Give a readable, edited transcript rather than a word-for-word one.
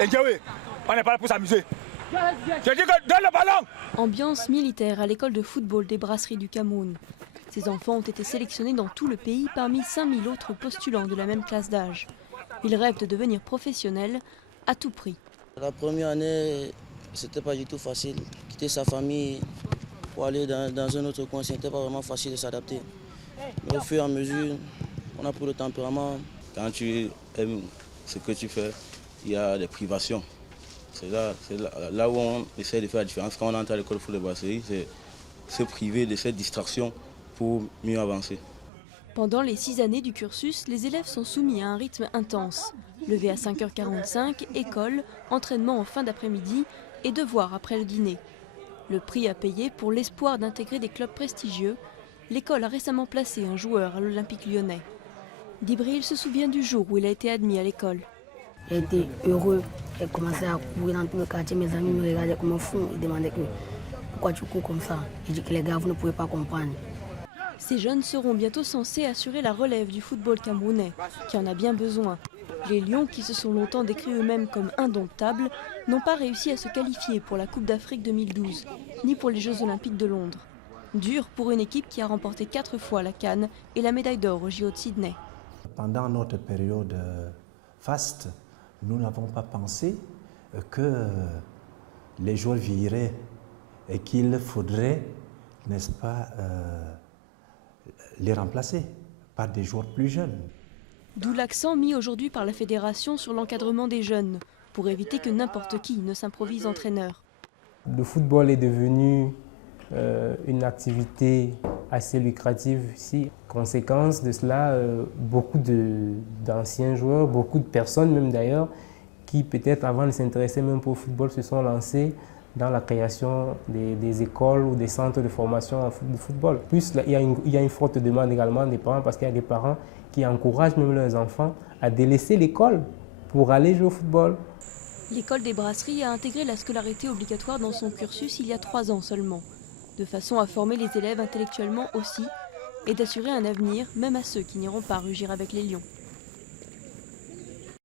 Et Diaoué, on n'est pas là pour s'amuser. Je dis que donne le ballon. Ambiance militaire à l'école de football des Brasseries du Cameroun. Ces enfants ont été sélectionnés dans tout le pays parmi 5000 autres postulants de la même classe d'âge. Ils rêvent de devenir professionnels à tout prix. La première année, c'était pas du tout facile. Quitter sa famille pour aller dans un autre coin, c'était pas vraiment facile de s'adapter. Mais au fur et à mesure, on a pris le tempérament. Quand tu aimes ce que tu fais, il y a des privations. C'est là où on essaie de faire la différence. Quand on entre à l'école de foot de Brasserie, c'est se priver de cette distraction pour mieux avancer. Pendant les 6 années du cursus, les élèves sont soumis à un rythme intense. Levé à 5h45, école, entraînement en fin d'après-midi et devoirs après le dîner. Le prix à payer pour l'espoir d'intégrer des clubs prestigieux, l'école a récemment placé un joueur à l'Olympique lyonnais. Djibril se souvient du jour où il a été admis à l'école. J'ai été heureux, j'ai commencé à courir dans tout le quartier, mes amis me regardaient comme un fou, ils demandaient pourquoi tu cours comme ça. J'ai dit que les gars, vous ne pouvez pas comprendre. Ces jeunes seront bientôt censés assurer la relève du football camerounais, qui en a bien besoin. Les Lions, qui se sont longtemps décrits eux-mêmes comme indomptables, n'ont pas réussi à se qualifier pour la Coupe d'Afrique 2012, ni pour les Jeux Olympiques de Londres. Dur pour une équipe qui a remporté 4 fois la CAN et la médaille d'or au JO de Sydney. Pendant notre période faste, nous n'avons pas pensé que les joueurs vieilliraient et qu'il faudrait, n'est-ce pas, les remplacer par des joueurs plus jeunes. D'où l'accent mis aujourd'hui par la fédération sur l'encadrement des jeunes, pour éviter que n'importe qui ne s'improvise entraîneur. Le football est devenu une activité assez lucrative ici. Conséquence de cela, beaucoup d'anciens joueurs, beaucoup de personnes même d'ailleurs, qui peut-être avant de s'intéresser même pour le football se sont lancés dans la création des écoles ou des centres de formation de football. Plus, il y a une forte demande également des parents parce qu'il y a des parents qui encouragent même leurs enfants à délaisser l'école pour aller jouer au football. L'école des Brasseries a intégré la scolarité obligatoire dans son cursus il y a 3 ans seulement, de façon à former les élèves intellectuellement aussi et d'assurer un avenir même à ceux qui n'iront pas rugir avec les lions.